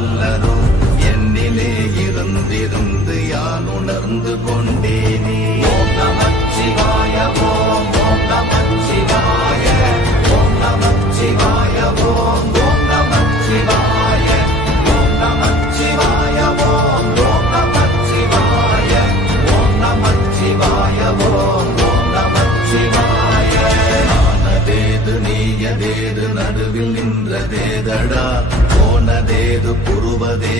வல்லரோ என்னிலே இருந்திருந்து யான் உணர்ந்து கொண்டேனே? ஓம்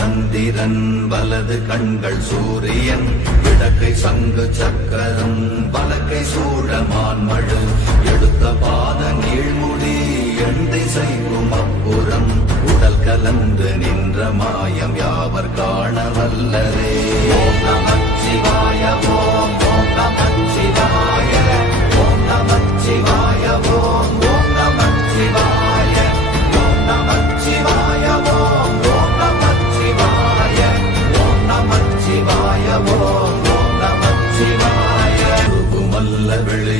சந்திரன் வலது கண்கள் சூரியன் இடக்கை சங்கு சக்கரம் வலக்கை சூழமான் மழு. எடுத்த பாத நீழ்முடி எந்தை திசைக்கும் அப்புறம். உடல் கலந்து நின்ற மாயம் யாவர் காண வல்லது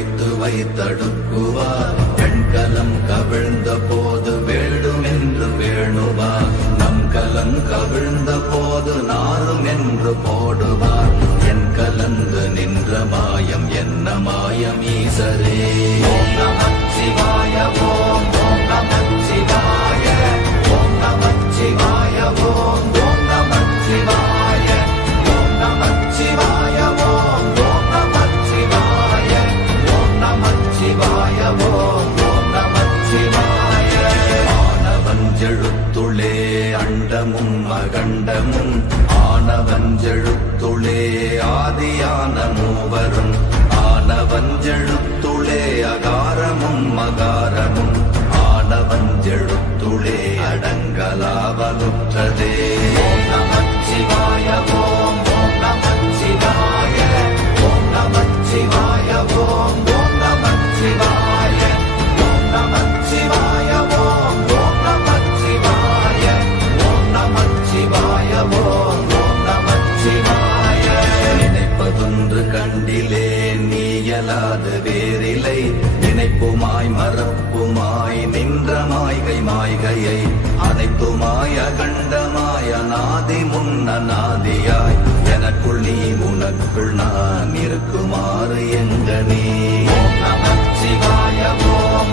வைத்து வைத்தடுக்குவார். கண்கலம் கவிழ்ந்த அகண்டமும் ஆனவஞ்செழுத்துளே ஆதியான மூவரும். ஆனவஞ்செழுத்துளே அகாரமும் மகாரமும் ஆனவஞ்செழுத்துளே அடங்கலாவலுற்றதே. ஓம் உமாய் நின்ற மாய்கை மாய்கையை அனைத்துமாய் அகண்டமாய் அநாதி முன்ன நாதியாய். எனக்குள் நீ உனக்குள் நான் இருக்குமாறு எங்க நீ. சிவாய ஓம்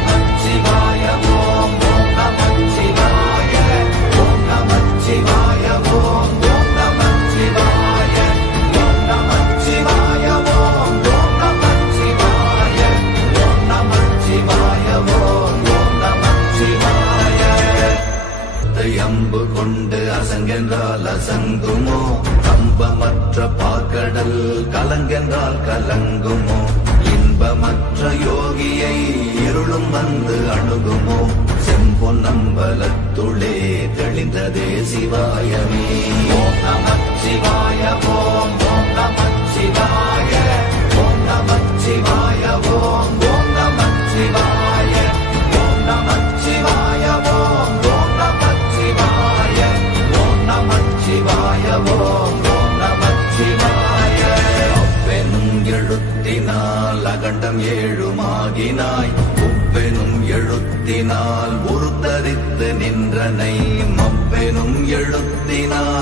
அருளும் வந்து அணுகுமோ? செம்பொன் அம்பலத்துளே தெளிந்ததே சிவாயமே. ஓம் நம சிவாய ஓம் ஓம் நம சிவாய ஓம் நம சிவாய ஓம் ஓம் நம சிவாய.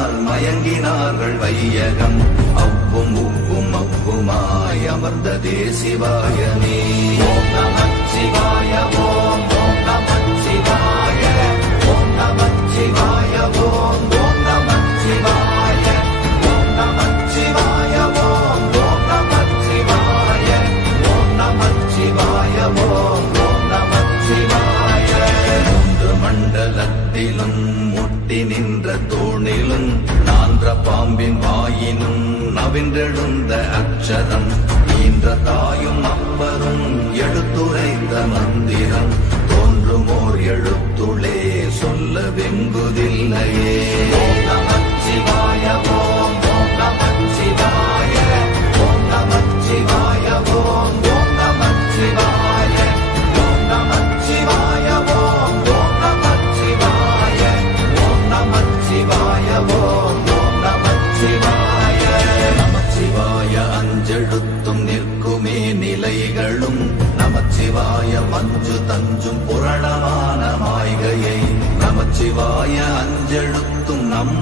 எழுத்தினால் மயங்கினார்கள் வையகம். அவ்வும் உவ்வும் அவ்வுமாய் அமர்ந்த தேசிவாயனே ஓம் சிவாய ஓம் ஓம் நமச்சிவாய ஓம் நமச்சிவாய ஓம் ஓம் நமச்சிவாய ஓம் அக்ஷரம் ஈன்ற தாயும் அப்பரும் எடுத்துரைந்த மந்திரம் தோன்றுமோர் எழுத்துளே சொல்ல வெங்குதில்லையே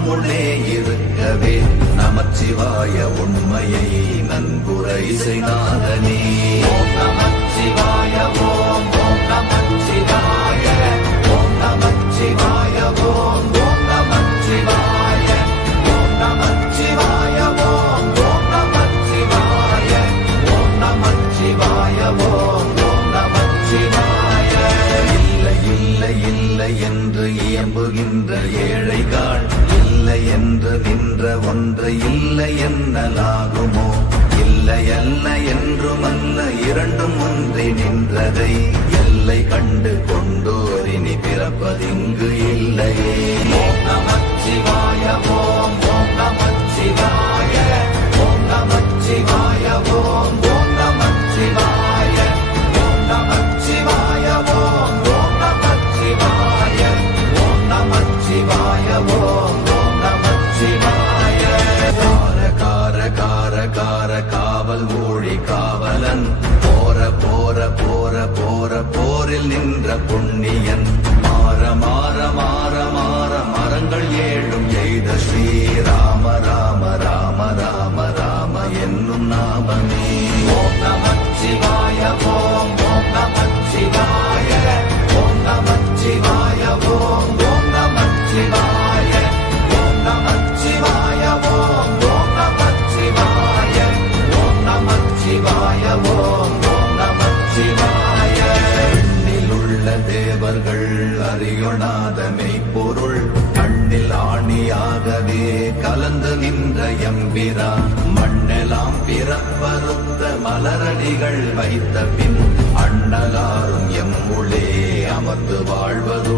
அஞ்செழுத்தும் இருக்கவே நமச்சிவாய உண்மையை நன்குரை செய்தாதனே நமச்சிவாய ஓம் ஓம் நமச்சிவாய ஓம் நமச்சிவாய ஓம் ஓம் நமச்சிவாய ஓம் நமச்சிவாய ஓம் ஓம் நமச்சிவாய ஓம் நமச்சிவாய ஓம் ஓம் நமச்சிவாய. இல்லை இல்லை இல்லை என்று இயம்புகின்ற ஏழைகள் இல்லை என்று நின்ற ஒன்று இல்லை என்னலாகுமோ? இல்லை அல்ல என்றுமல்ல இரண்டும் ஒன்றி நின்றதை எல்லை கண்டு கொண்டோரினி பிறப்பதிங்கு தேவர்கள் அறியொணாத மெய்ப்பொருள் கண்ணில் ஆணியாகவே கலந்து நின்ற எம்பிரா. மண்ணெலாம் பிறப்பருத்த மலரடிகள் வைத்த பின் அண்ணலாரும் எம்முளே அமர்ந்து வாழ்வதும்